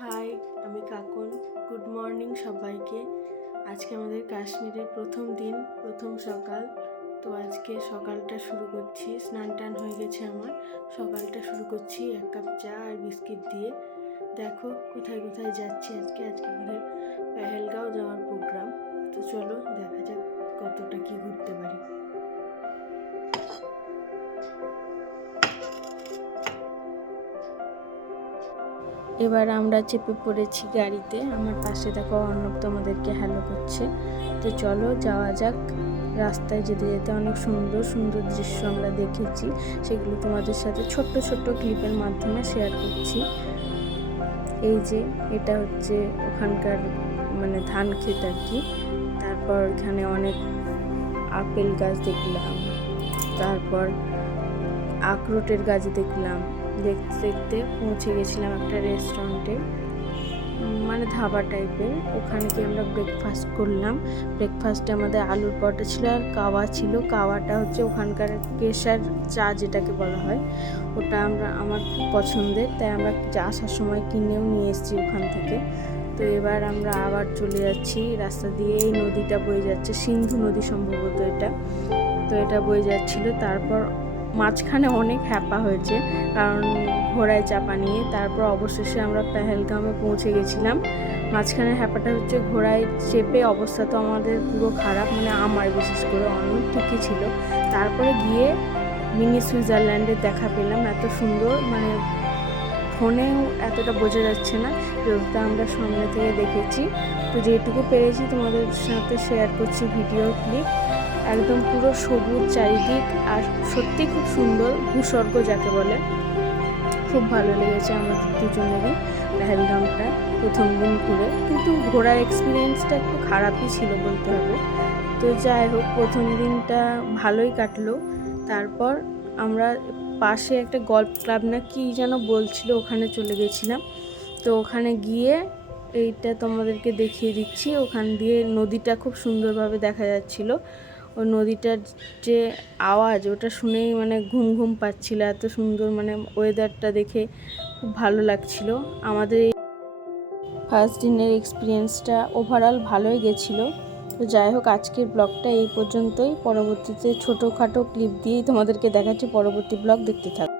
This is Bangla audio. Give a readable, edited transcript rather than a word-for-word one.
হাই, আমি কাকুন। গুড মর্নিং সবাইকে। আজকে আমাদের কাশ্মীরের প্রথম দিন, প্রথম সকাল। তো আজকে সকালটা শুরু করছি, স্নান টান হয়ে গেছে আমার। সকালটা শুরু করছি 1 কাপ চা আর বিস্কিট দিয়ে। দেখো কোথায় কোথায় যাচ্ছি আজকে আমাদের পেহেলগাঁও যাওয়ার প্রোগ্রাম। তো চলো দেখা যাক কতটা কি ঘুরতে পারি। এবার আমরা চেপে পড়েছি গাড়িতে। আমার পাশে দেখো অর্ণব তোমাদেরকে হ্যালো করছে। তো চলো যাওয়া যাক। রাস্তায় যেতে যেতে অনেক সুন্দর সুন্দর দৃশ্য আমরা দেখেছি, সেগুলো তোমাদের সাথে ছোট্ট ছোট্ট ক্লিপের মাধ্যমে শেয়ার করছি। এই যে এটা হচ্ছে ওখানকার মানে ধান ক্ষেত আর কি। তারপর এখানে অনেক আপেল গাছ দেখলাম, তারপর আখরোটের গাছ দেখলাম। দেখতে দেখতে পৌঁছে গেছিলাম একটা রেস্টুরেন্টে, মানে ধাবা টাইপের। ওখানে গিয়ে আমরা ব্রেকফাস্ট করলাম। ব্রেকফাস্টে আমাদের আলুর পরোটা ছিল আর কাওয়া ছিল। কাওয়াটা হচ্ছে ওখানকার কেশার চা যেটাকে বলা হয়, ওটা আমার খুব পছন্দের, তাই আমরা আসার সময় কিনেও নিয়ে এসেছি ওখান থেকে। তো এবার আমরা আবার চলে যাচ্ছি রাস্তা দিয়ে। এই নদীটা বয়ে যাচ্ছে, সিন্ধু নদী সম্ভবত এটা। তো এটা বয়ে যাচ্ছিল। তারপর মাঝখানে অনেক হ্যাপা হয়েছে, কারণ ঘোড়ায় চাপা নিয়ে। তারপর অবশেষে আমরা পেহেলগামে পৌঁছে গেছিলাম। মাঝখানে হ্যাপাটা হচ্ছে ঘোড়ায় চেপে অবস্থা তো আমাদের পুরো খারাপ, মানে আমার বিশেষ করে, অন্য ঠিকই ছিল। তারপরে গিয়ে মিনি সুইজারল্যান্ডের দেখা পেলাম। এত সুন্দর, মানে ফোনেও এতটা বোঝা যাচ্ছে না, যেটা আমরা সামনে থেকে দেখেছি। তো যেটুকু পেরেছি তোমাদের সাথে শেয়ার করছি ভিডিও ক্লিপ। একদম পুরো সবুজ চারিদিক, আর সত্যি খুব সুন্দর, ভূস্বর্গ যাকে বলে। খুব ভালো লেগেছে আমাদের দুজনেরই পেহেলগামটা প্রথম দিন ঘুরে। কিন্তু ঘোরার এক্সপিরিয়েন্সটা একটু খারাপই ছিল বলতে হবে। তো যাই হোক, প্রথম দিনটা ভালোই কাটলো। তারপর আমরা পাশে একটা গল্ফ ক্লাব না কি যেন বলছিল, ওখানে চলে গেছিলাম। তো ওখানে গিয়ে এইটা তোমাদেরকে দেখিয়ে দিচ্ছি। ওখান দিয়ে নদীটা খুব সুন্দরভাবে দেখা যাচ্ছিল। ওই নদীটার যে আওয়াজ, ওটা শুনেই মানে ঘুম ঘুম পাচ্ছিল। এত সুন্দর, মানে ওয়েদারটা দেখে খুব ভালো লাগছিল। আমাদের এই ফার্স্ট দিনের এক্সপিরিয়েন্সটা ওভারঅল ভালোই গেছিলো। তো যাই হোক, আজকের ব্লগটা এই পর্যন্তই। পরবর্তীতে ছোটোখাটো ক্লিপ দিয়েই তোমাদেরকে দেখাচ্ছি। পরবর্তী ব্লগ দেখতে থাকো।